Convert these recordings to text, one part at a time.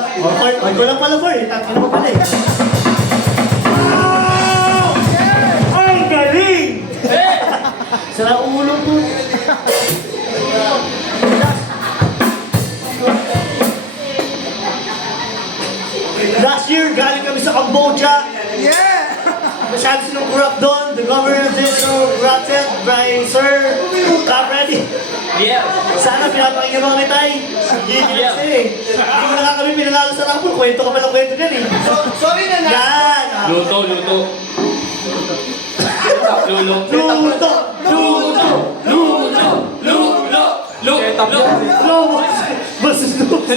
Ay, ko lang pala, Far. Takin mo pala eh. Ang galing! Sara ulo po. Last year, galing kami sa Cambodia. Yeah! Masyado sinong kurap doon. The governor did so granted by Sir Capredi. Yeah. Sana pinapakinggan mo kami tayo. Hindi nila kasi eh. Hindi mo na nga kami pinanalo sa rapor. Kwento ka palang kwento din eh. Sorry na na! Yan! Luto. Luto!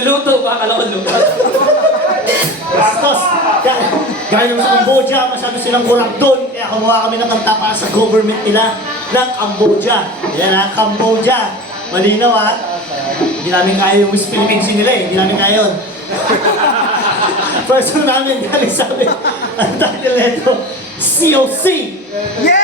Luto, bakala ko luto. Bastos! Gaya naman sa Cambodia, masyado silang kurap doon. Kaya kumuha kami ng kanta para sa government nila ng Cambodia. Yan ha, Cambodia. Malinaw ha. Hindi namin kaya yung Miss Philippines nila eh. Hindi namin kaya yun. First one namin galing sabi, ang title nito, COC! Yeah!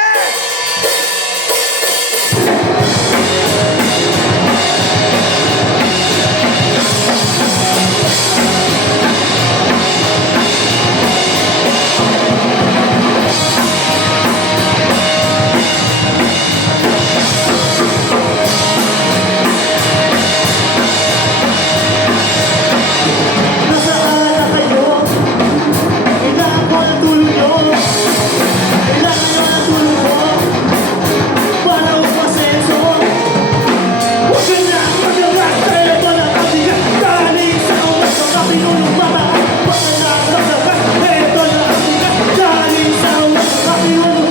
Nasaan na kayo? Kailangan ko ng tulong nyo. Kailangan nyo ng tulong ko. Para umasenso. Huwag ka na magagat. Kaya ba na kabigat? Galing sa umas ng kapinulong mata. Huwag ka na magagat. Ito na kabigat. Galing sa umas ng kapinulong.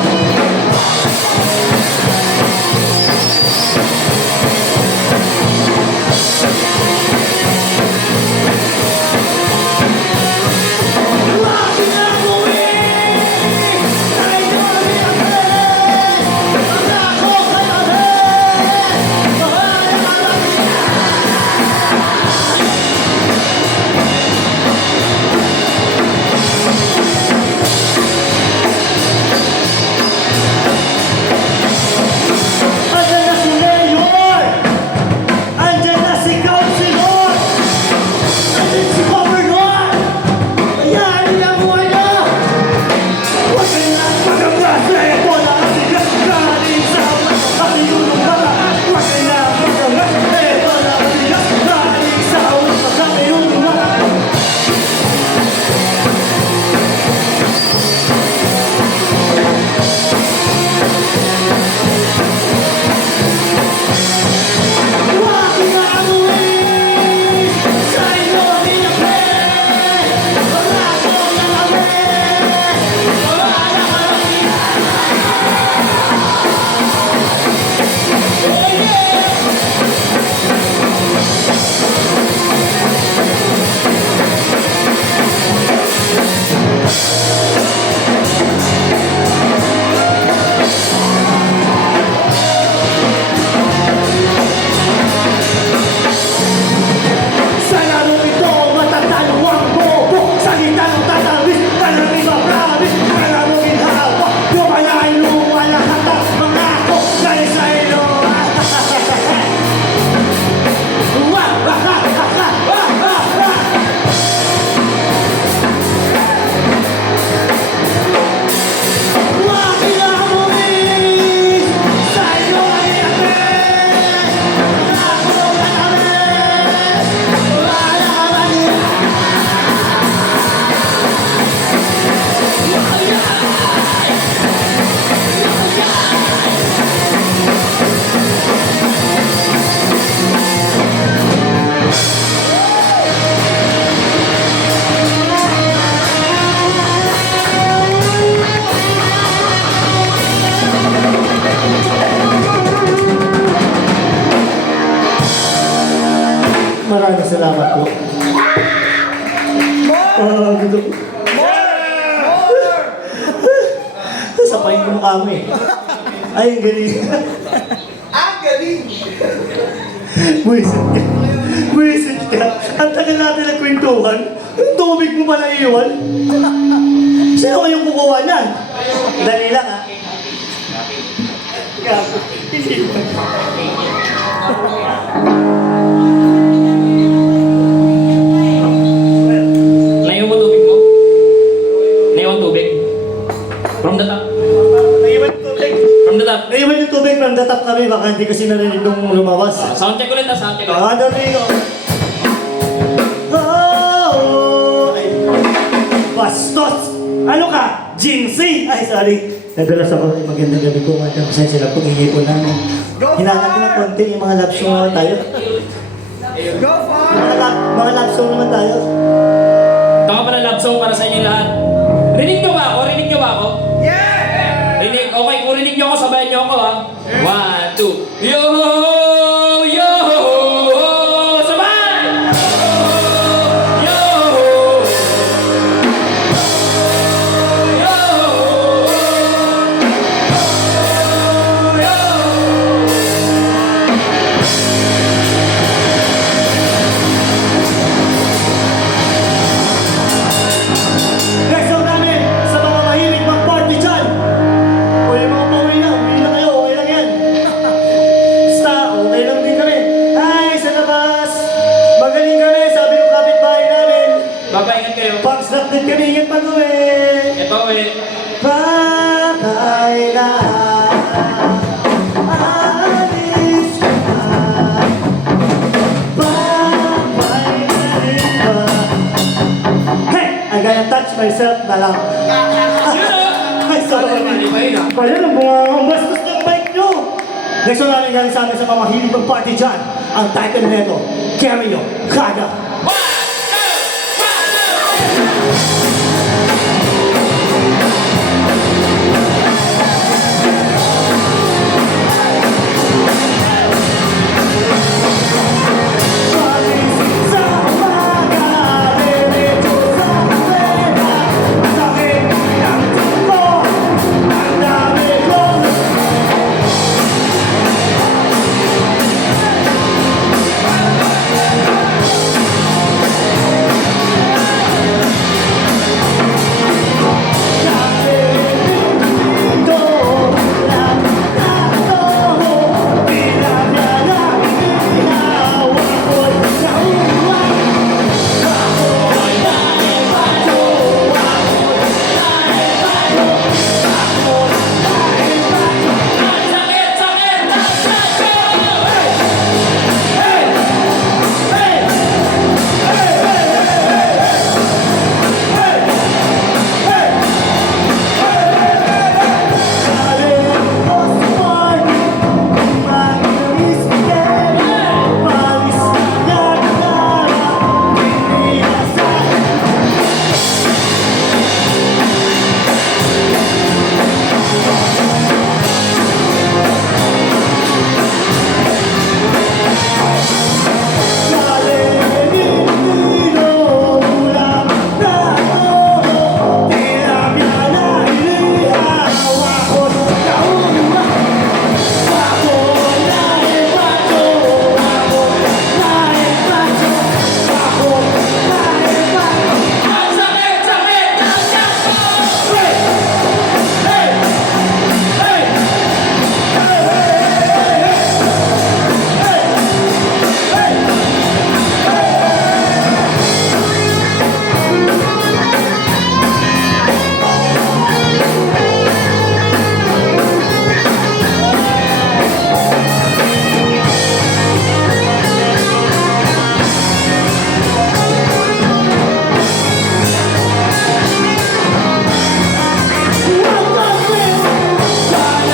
Andyan na si Mayor! Andyan na si Councilor! Andyan si Governor! Ayan, inamuhay na! Huwag ka na magagat! Ito na ang sigas! Galing sa kapinulong mata! Huwag ka na magagat! Ito na ang sigas! Galing sa kapinulong mata! Huwag na umuwi sa inyo hinapin! Pangako na namin! Wala na kami! Sa larong ito, matatalo ang bobo. Salita ng tatawis, malamig mapramis. Malamig inhawa, lumalain lumalahat ang mga ako. Dahil sa ilo. Wah, wah, wah, wah, wah, wah, wah. Huwag na umuwi sa inyo hinapin. Pangako na namin. Wala ka man. Maraming salamat po. Gusto ko. Sapayin ko mukha mo eh. Ay, ang galing. Ang galing! Buwisit ka. Buwisit ka. Ang tagal natin nagkwentuhan. Yung tubig mo pala iiwan. Sino kayong kukuha niyan? Dali lang ha. Gago. Hindi. From the top. Naiwan yung tubig. From the top. Naiwan yung tubig from the top kami. Baka hindi kasi narinig nung lumabas. Sound check ulit, sound check ulit. Ano rin oh, ay. Bastos! Ano ka? Jinxie! Ay, sorry. Nagalas ako. Ay, magandang gabi po. Pasensya lang po. Iipon namin. Hinanap ko ng konti. Yung mga love song naman tayo. Go for Mga love song naman tayo. Ito ka pala love song para sa inyo lahat. Rinig nyo ba ako? Rinig nyo ba ako? Yeah! Rinig. Okay, kung rinig nyo ako, sabayan nyo ako ha. 1, 2. Yo! Yo! Sabay! Yo! Yo! Yo! Next song namin sa mga mahilig mag-party dyan. O yung mga pauwi na kayo, okay lang yan. Basta, okay lang din kami. Ay, sa labas. Magaling kami, sabi ng kapitbahay namin. Bye-bye, ingat kayo. Pag-snap din kami, ingat pag-uwi. Ito eh. Patay na. Alis ka na. Patay na rin ba? Hey! I gotta touch myself na lang. Ay, sorry. Ayan ang mga bastos ng mic nyo. Next one namin galing sa amin sa mga mahilig mag-party dyan. Ang title nito, Carrio Kaga. Sa umaga, diretso sa pweda. Sakit ng tipo, ang dami ko. Sakit! Sakit! Sakit! Sakit! Sakit! Sakit!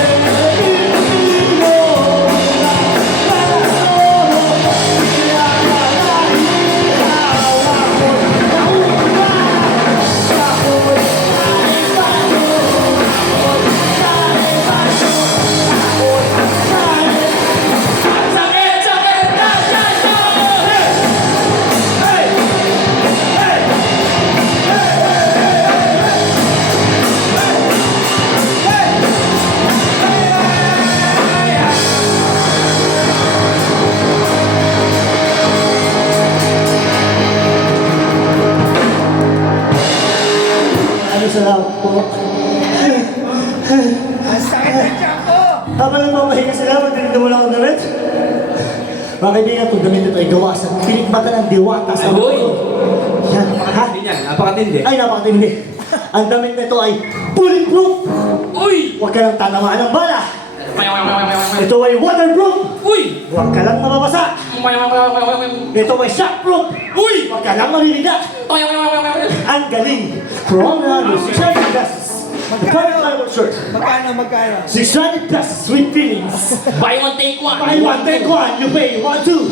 Ano salamat po. Ang sakit ng tiyan ko! Habang nagmamahinga sila, magdilid mo lang ang damit. Mga kaibigan, itong damit ito ay gawa sa pinikmata ng diwata sa Ahoy! Yan, ha? Napakatindi. Ay, napakatindi. Ang damit nito ay bulletproof. Huwag ka lang tatamaan ng bala. Ito ay waterproof. Uy! Huwag ka lang mababasa. Ito ay shockproof. Uy! Huwag ka lang maririga. Ang galing. From the 600 pesos. The current level shirt. Magkano? 600 pesos. Sweet feelings. Buy one, take one. Buy one, take one. You pay 1, 2.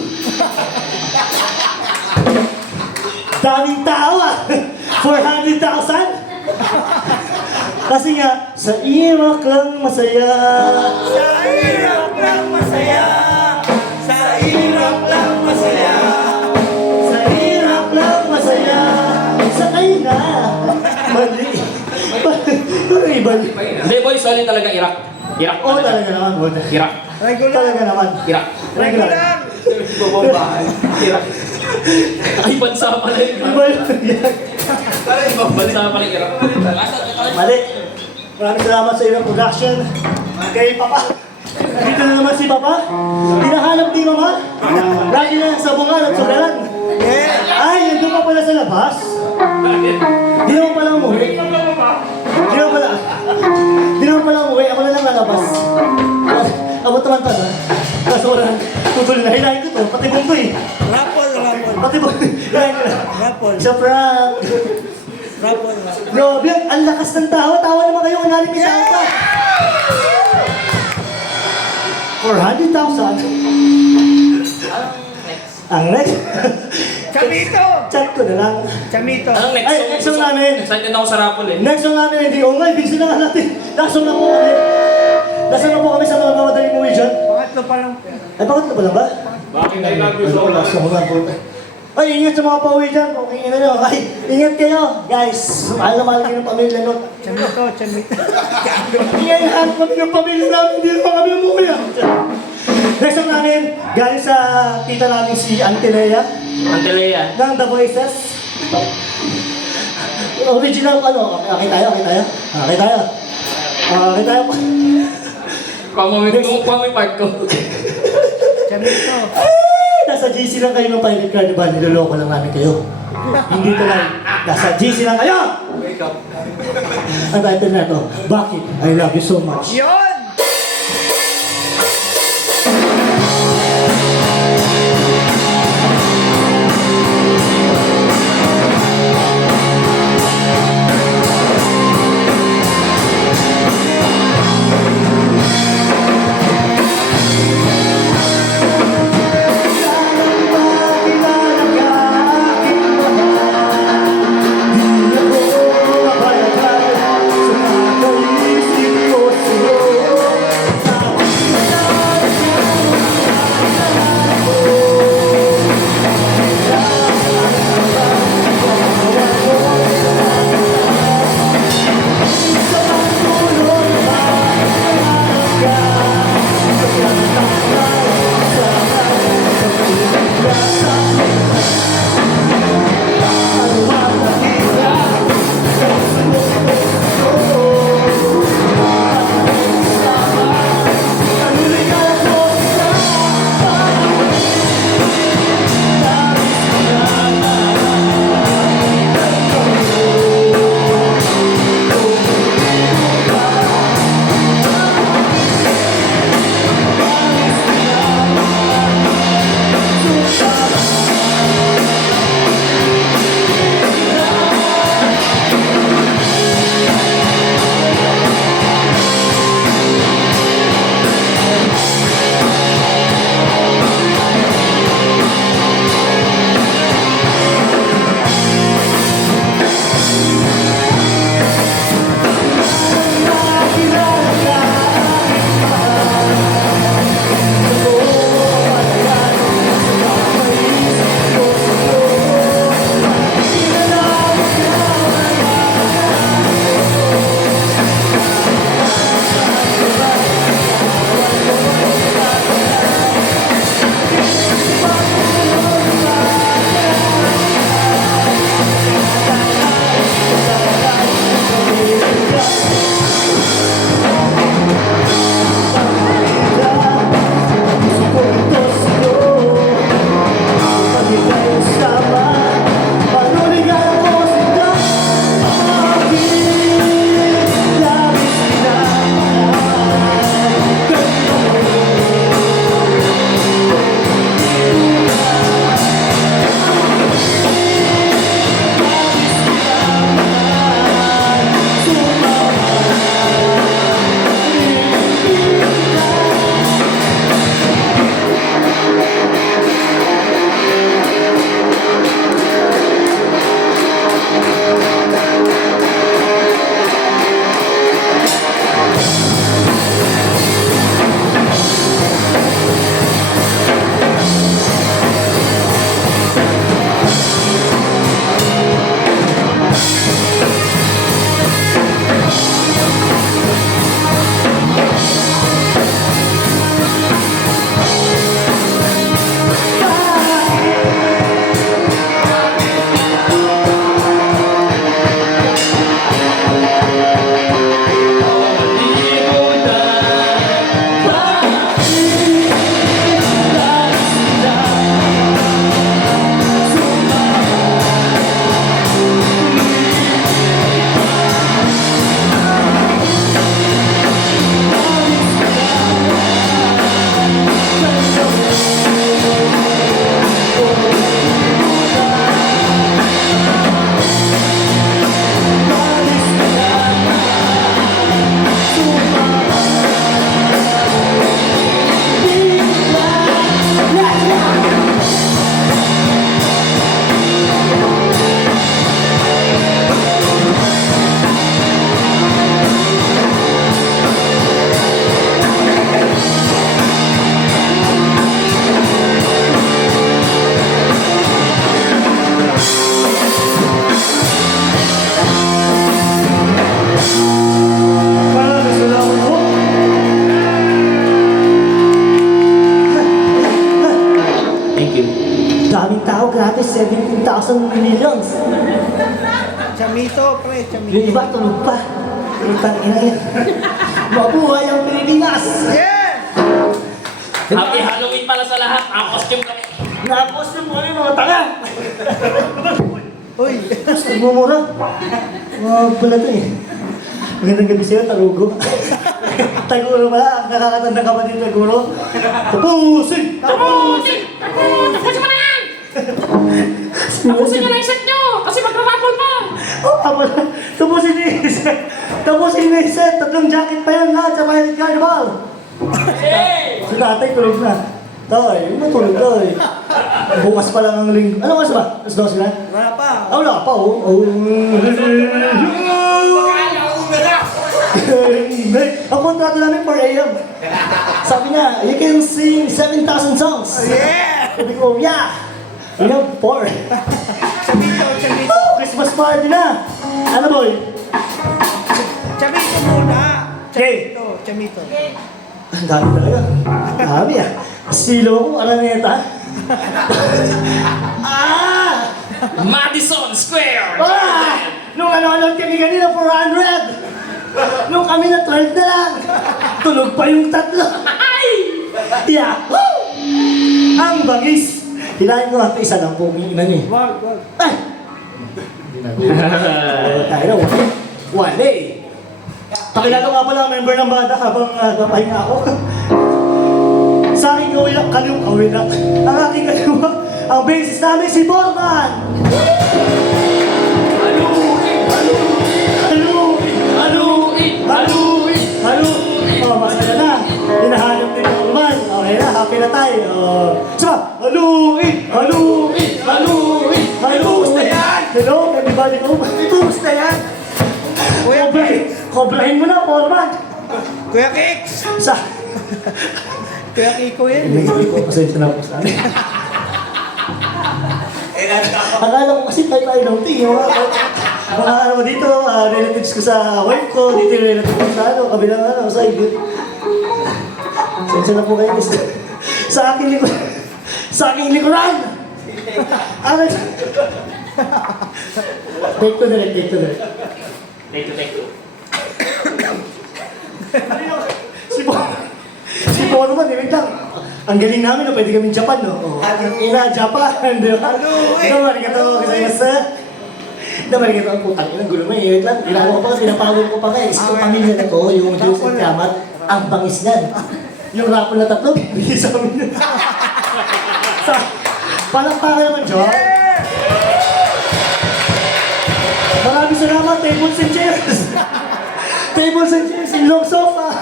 Daming tao ah. 400,000. Kasi nga, sa Iraq lang masaya. Sa hirap lang masaya. Sa hirap lang masaya. Sa Iraq lang masaya. Sakay na. Mali. Mali. Hindi boy, solid talaga Iraq. Iraq Oo talaga naman, Bud. Iraq. Regular. Talaga naman. Iraq. Regular. Bumabaan. Iraq. Ay, bansa pala yun. Iba yun. Bansa pala yung Iraq. Mali. Maraming salamat sa iyong production. Kay Papa. Dito na naman si Papa. Hinahanap ni Mama. Lagi na sa bunga at sugalan. Ay, nandun pa pala sa labas. Di naman pala umuwi. Di naman pala umuwi. Ako na lang lalabas. Abot naman pa na. Kaso wala. Tutuloy na. Hilahin ko to. Pati bong to eh. Rapol. Pati bong. Hilahin ko na. Rapol. Sa prank. Grabe, ang lakas ng tawa. Tawa naman kayo. Kunwari may tawa pa. 400,000. Ang next. Chamito. Chat ko na lang. Chamito. Anong next Ay, song? next song namin. Excited ako sa Rapol eh. Next song namin, hindi. Oh my, busy na nga natin. Last song na po kami. Last na po kami sa mga madaling movie dyan. Pangatlo pa lang. Ay, bakit na ba lang ba? Bakit I love you Ano so po, last song lang po. Ay, ingat sa mga pauwi dyan. Okay, ina nyo. Ay, ingat kayo. Guys, mahal na mahal kayo ng pamilya nyo. Chamito. Ingat kami ng pamilya namin. Hindi naman kami umuwi. Next song namin, galing sa tita namin si Auntie Lea. Antelea. Ng The Voices. Original, ano? Okay tayo. Kuha mo yung part ko. Chamito. Nasa GC lang kayo ng pilot card, diba? Niloloko lang namin kayo. Hindi to lang. Nasa GC lang kayo! Ang title na to, Bakit I Love You So Much. Yun! Di ako mabayagan sa nakaisip ko sa'yo. Chamito, pre, chamito. Yung iba, tulog pa. Putang ina yan. Mabuhay ang Pilipinas! Yeah! Happy Halloween pala sa lahat. Ang costume kami. Nakakostum mo kami mga tanga! Uy! Tapos nagmumura. Wag pala to eh. Magandang gabi sa'yo, Tarugo. Taguro pala, ang nakakatandang kapatid Taguro. Tapusin! Tapusin! Tapusin mo na yan! Tapusin nyo na yung set nyo! Kasi magra-raffle pa! Oh, pala. Tapusin niyo yung set. Tapusin niyo yung set. 3 jacket pa yan lahat sa Pilot Carnival. Hey! Si tatay tulog na. Tay, yung matulog tay. Bukas pa lang ang linggo. Ano oras ba? Alas 12 na? Wala pa. Ah, wala pa oh. Oh. Ang kontrato namin 4 a.m. Sabi niya, you can sing 7,000 songs. Yeah! Sabi ko, yeah. We have 4. Chamito, chamito. Christmas party na. Ano boy? Chamito muna. Okay. Chamito, chamito. Ang dami talaga. Dami ah. Silo ko, araneta. Ah! Madison Square! Ah! Nung ano kami kanina, 400. Nung kami na 12 na lang. Tulog pa yung 3. Ay! Yahoo! Ang bangis. Hinahin ko at isa lang po yung ina niya. Wag, wag. Ay! Tayo na, one day. Pakilala nga pala ang member ng banda habang napahinga ako. Sa aking kaliwa, ang aking kaliwa, ang basis namin si Borman! Haluin! Oh, masaya na. Hinahanap din ang naman. Okay na, happy na tayo. Oh. Saba, haluin! Kumusta yan? Hello, everybody. Kumusta yan? Kobrahin mo na, Borman. Kuya Kicks! Sa... Kuya Kiko yan. Hindi ko, pasensya na ako sa akin. Akala ko kasi tayo ng tingin. Mga ano dito, relatives ko sa wife ko, dito yung relatives ko sa kabilang side. Pasensya na po kayo. Sa aking likuran! Ano? Take to direct. Take two. Si Bo naman, wait lang. Ang galing namin, no? Pwede kami Japan, no? Japan, di ba? Arigatou gozaimasu. Arigatou, ang putang ina, gulo mo, wait lang. Ginagawa ko pa, pinapawin ko pa nga. Isang pamilya na to, yung Diyos at Kamat, ang bangis niyan. Yung rapol na 3, bigay sa amin. Palakpakan naman, John. Maraming salamat, tables and chairs. Tables and chairs, and long sofa.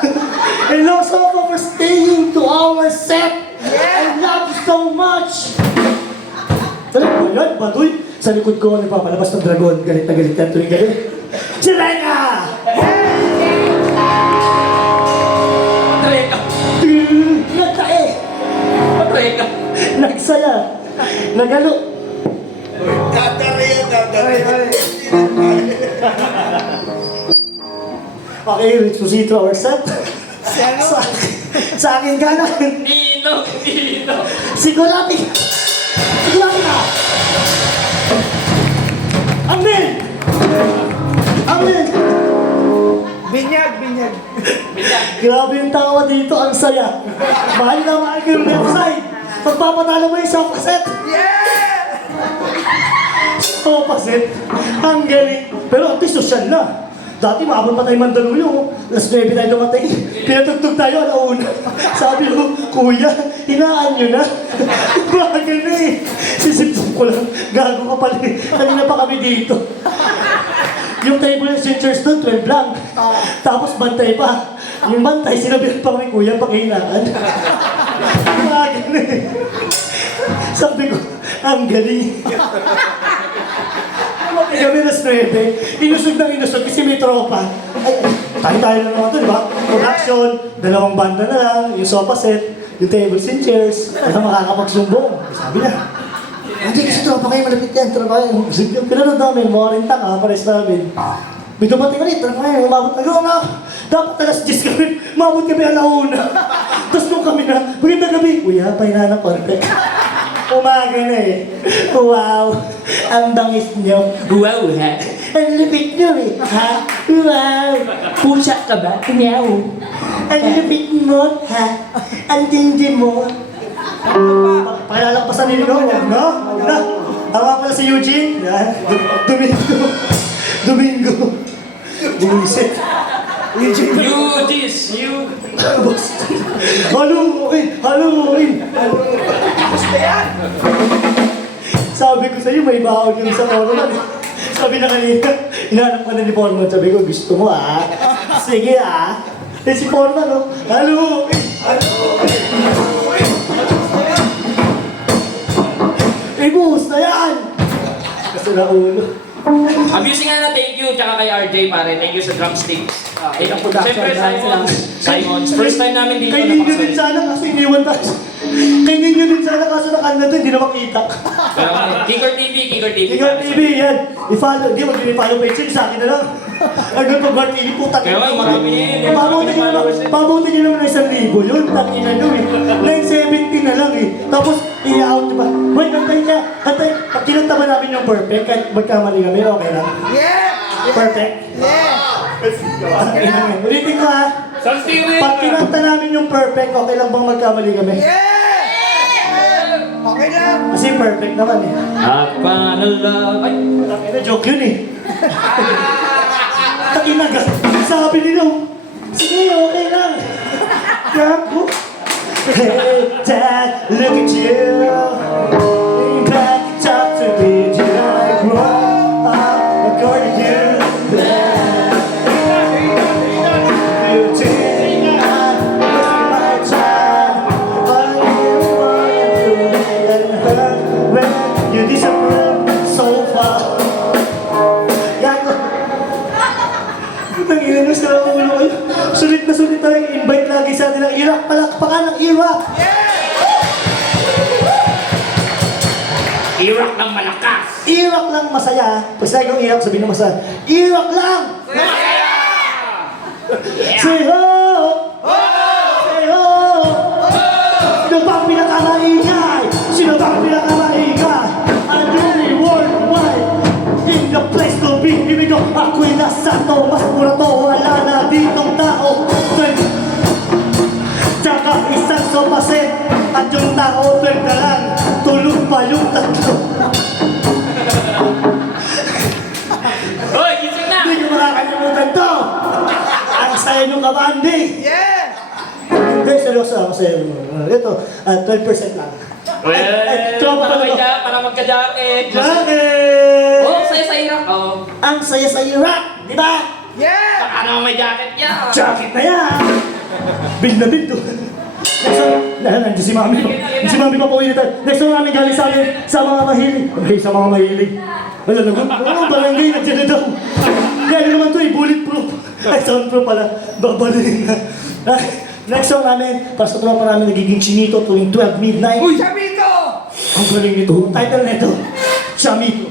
And long sofa for staying to our set. I love you so much. Talaga ba yan, Baduy? Sa likod ko, nagpapalabas ng dragon. Galit na galit yan tuwing galit. Si Reka! Patreka! Nagtae! Patreka! Nagsaya! Nagalo! Okay, let's proceed to our set. Sa akin kanan, Nino! Sigurati ka! Amen! Binyag. Grabe yung tawa dito, ang saya. Mahal na mahal ko yung left side. Pagpapatalo mo yung sofa set. Yeah! Sofa set. Ang galing. Pero at least social na. Dati maabot pa tayo Mandaluyong. Alas 9 tayo dumating. Pinatugtog tayo alauna. Sabi ko, Kuya, hinaan nyo na. Bakit na eh. Sisipsip ko lang. Gago ka pala eh. Kanina pa kami dito. Yung table and chairs doon, 12 lang. Tapos bantay pa. Yung bantay, sinabihan pa kami, Kuya, pagkahinaan. Bakit na eh. Sabi ko, ang galing. Kami na 9, inusog kasi may tropa. Ay, tayo na naman ito, di ba? Production, 2 banda na lang, yung sofa set, yung tables and chairs, na makakapagsumbong. Sabi niya, hindi kasi tropa kayo, malapit yan, tropa kayo. Pinanood namin, mga rintang, pares namin. May dumating ulit, tropa kayo, umabot na gano'n na. Dapat alas 10 kami, umabot kami alauna. Tapos nung kami na, magandang gabi, Kuya, pahinga ng konti. Umaga na eh. Wow, ang bangis niyo. Wow, ha? Ang lupit nyo eh. Ha? Wow! Pusa ka ba? Meow. Ang lupit mo, ha? Ang dindi mo. Pakilala ko pa sa sarili ko, no? No? Hawa ko na si Eugene. Yan. Domingo. Bumisit. Haluin. Gusto yan. Sabi ko sa'yo, may baon yung sa Portman. Sabi na kanina, hinahanap ka na ni Portman. Sabi ko, gusto mo ah. Sige ah. Eh si Portman, no? Haluin. Eh, buhos na yan. Kasi na ulo. Abusing nga na thank you, tsaka kay RJ pare. Thank you sa drumsticks. Ay, ang production. Siyempre, Simons. First time namin dito Kay Ninyo din napakasali. sana kasi iniwan tayo. Kay Ninyo din sana kaso nakanda to, hindi na makita. Pero Kikor TV. Ikaw TV, yan. I-follow, hindi mo i-follow page yun, sa akin na lang. Ano to, Bart TV, puta. Kaya nga, marami yun. Pabuti nyo naman 1,000 yun, tangina nyo eh. 970 na lang eh. Tapos, i-out diba? Wait, antay, pag kinanta ba namin yung perfect, kahit magkamali kami, okay lang. Yeah! Perfect. Yeah! Ulitin ko ha. Pag kinanta namin yung perfect, okay lang bang magkamali kami? Yeah! Okay lang. Kasi perfect naman eh. Apanalab. Ay, Tangina, joke yun eh. Takinaga. Sabi nila, sige, okay lang. Gago. Hey, Dad, look at you. Back top to be I grow up according to you. You take my time. All you want to and hurt when you disapprove so far. Gago. Nanginan mo sa ulo kayo. Sulit na sulit tayo invite lagi sa atin ng Iraq. Palakpakan ng Iraq. Iraq ng malakas. Iraq lang masaya. Pag sinabi kong Iraq, sabihin na masaya. Iraq lang! Say ho! Say ho! Sino bang pinakamaingay? Sino bang pinakamaingay? I'm really worldwide. In the place to be. Ibig ko, ako'y nasa to. Mas mura to. Wala na ditong tao. Tsaka isang sopaset. At yung tao, na lang. Tulog pa yung tatlo. Hoy, gising na! Hindi ko makakalimutan to. Ang saya nung kabandi. Yeah! Hindi, seryoso ako sa'yo. Ito, 12% lang. Tropa Para ko may to. para magka-jacket. Jacket! Oh, saya sa Iraq. Oh. Ang saya sa Iraq, di ba? Yeah! Baka naman may jacket niya. Jacket na yan! Build na build to. Next one, nandiyan si Mami. Si Mami pa po tayo. Next one namin galing sa amin, sa mga mahilig. Okay, sa mga mahilig. Wala naman, barangay, nandiyan na daw. Kaya naman to, bulletproof. Ay, soundproof pala. Babaling na. Next song namin, para sa tropa namin nagiging chinito tuwing 12 midnight. Uy, sabi ko! Ang galing nito. Title nito, Chamito.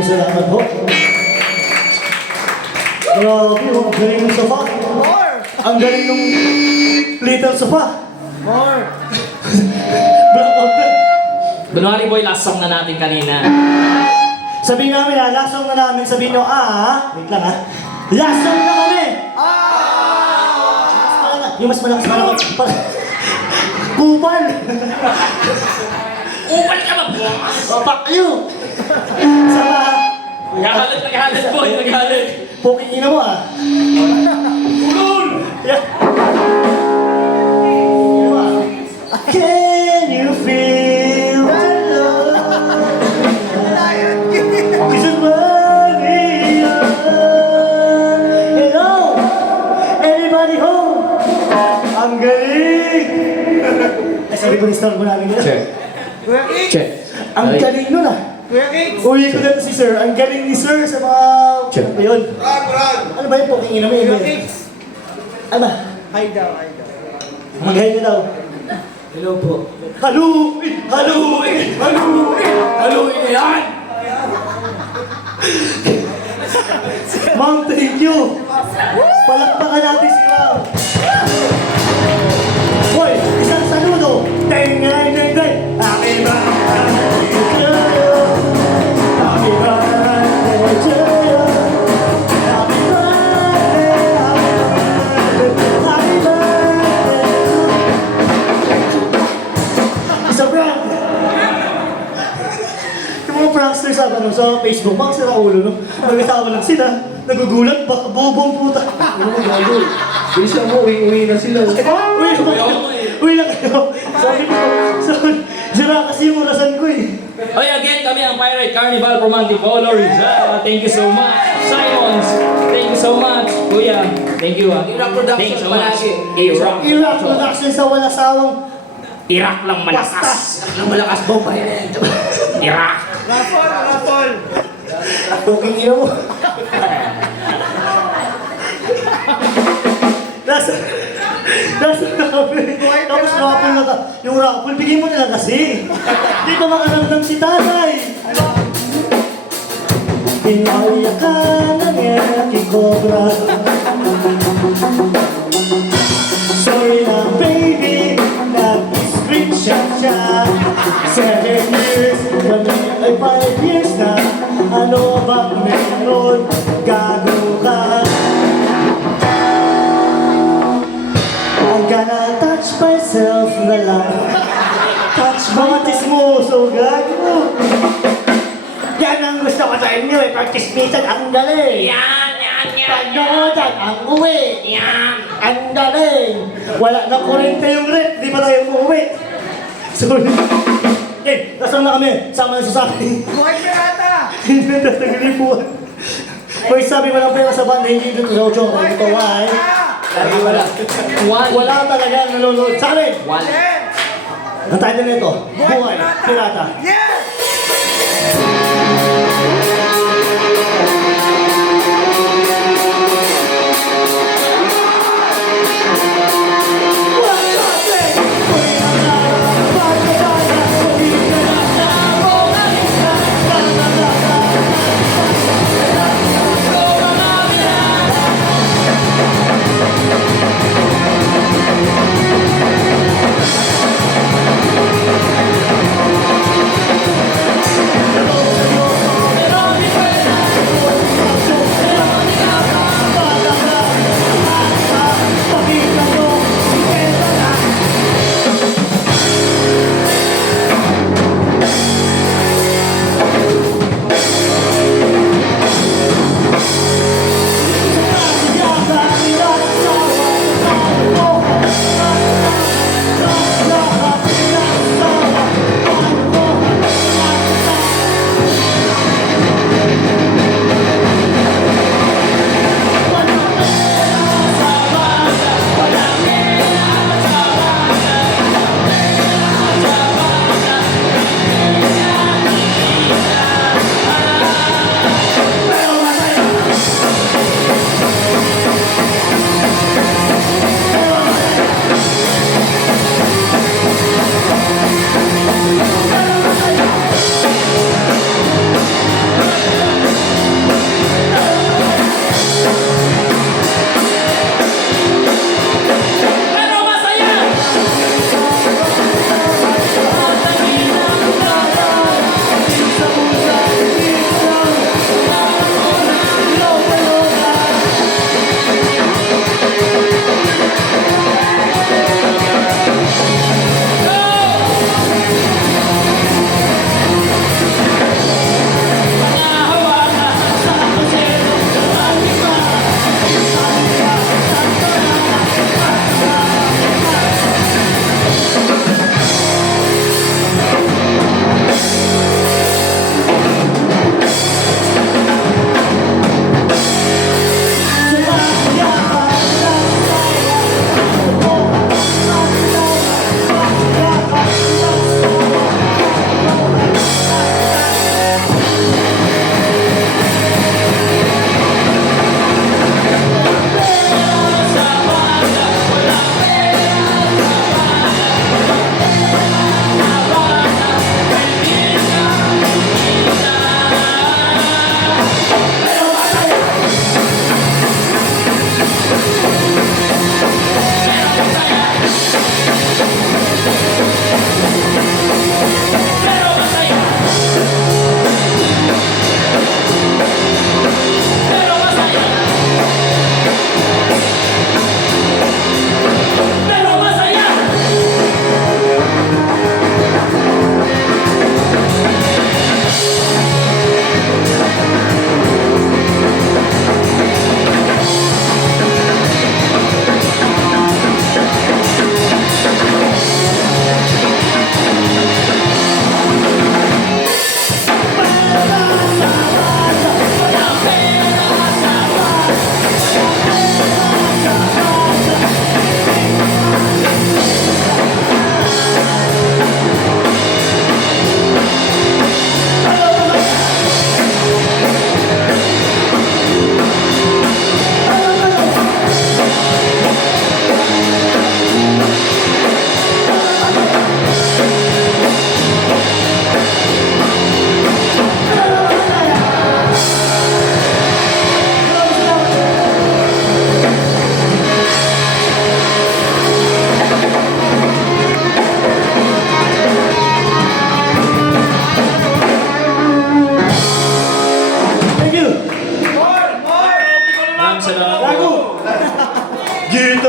Maraming salamat po. Grabe, oh, ang galing ng sofa. More! Ang galing ng little sofa. More! Black out na. Kunwari boy, last song na natin kanina. Sabihin namin ha, last song na namin, sabihin nyo, wait lang ha. Last song na kami! Yung mas malakas Kupal! Upal ka ba, boss? Fuck you! Sama, Naghahalit boy, naghahalit. poking ina mo ah. Ulol! Yeah. Can you feel the love? Is it money? Hello? Anybody home? Ang galing! Ay, sabi ko ni-start mo namin yun. Kuya Kicks! Check. Ang galing nun ah. Kuya Kicks! Uwi ko na to si Sir. Ang galing ni Sir sa mga... Check. Ano ba yun? Run! Ano ba yung poking ina mo? Kuya Ano Kicks! ba? Hi daw, hi daw. Mag-hi ka daw. Hello po. Haluin! Haluin! Haluin! Haluin na yan! Ma'am, thank you! Palakpakan natin si Ma'am! Hoy! Isang saludo! Teng, teng, teng, teng! Happy birthday to you! Happy birthday to you! Happy birthday! Happy birthday! Isa prank! Yung mga pranksters sa Facebook, mga sira ulo, no? Nagkatawa lang sila, nagugulat, baka bobong puta. Ano mo gago? Bisa mo, uwi na sila. Uwi na kayo. Sabi ko, sira kasi yung orasan ko eh. Okay, again, kami ang Pirate Carnival from Antipolo, Rizal. Thank you so much. Simons, thank you so much. Kuya, thank you. Iraq Productions Thank you so much. palagi. Iraq. Iraq Production sa wala sawang Iraq lang malakas. Ang malakas bomba yan. Iraq. Rapol! Poking ino mo. Nasa kami. Tapos raffle na yung raffle, bigyan mo nila kasi. Hindi ko makaramdam si tatay. Pinaya ka ng Eki Cobra. Sorry na baby, nag-screenshot siya. 7 years, kami ay 5 years na. Ano bang meron? Gago ka. I'm gonna touch myself na lang. Touch mga tismoso, gago. Yan ang gusto ko sa inyo eh. Pag-tismisan, ang galing. Yan. Pagnodan, ang uwi. Yan. Ang galing. Wala na kurente yung rep. Di pa tayo umuwi. Sorry. Eh, nasaan na kami? Sama na sa akin. Buhay pirata! Hindi na nagalipuan. May sabi mo ng pera sa banda, hindi dito sa Ocho. Ito, why? Wala. Wala talaga nanonood sa amin. One. Yeah! Ang title nito, Buhay Pirata. Yeah!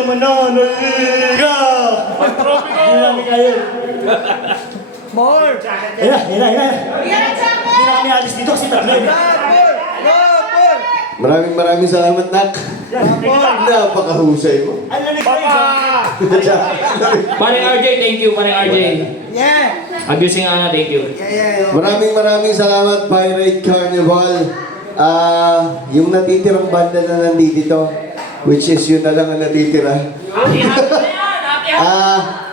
mananaliga. Hindi namin kayo. More. Yan na. Hindi na kami alis dito kasi tatlo. Rapol. Maraming salamat, Nak. Napakahusay mo. Ang lamig kayo. Paring RJ, thank you, paring RJ. Yeah. Agusing Ana, thank you. Yeah. Maraming salamat, Pirate Carnival. Yung natitirang banda na nandito, which is yun na lang ang natitira. Hati-hati na yan, hati-hati.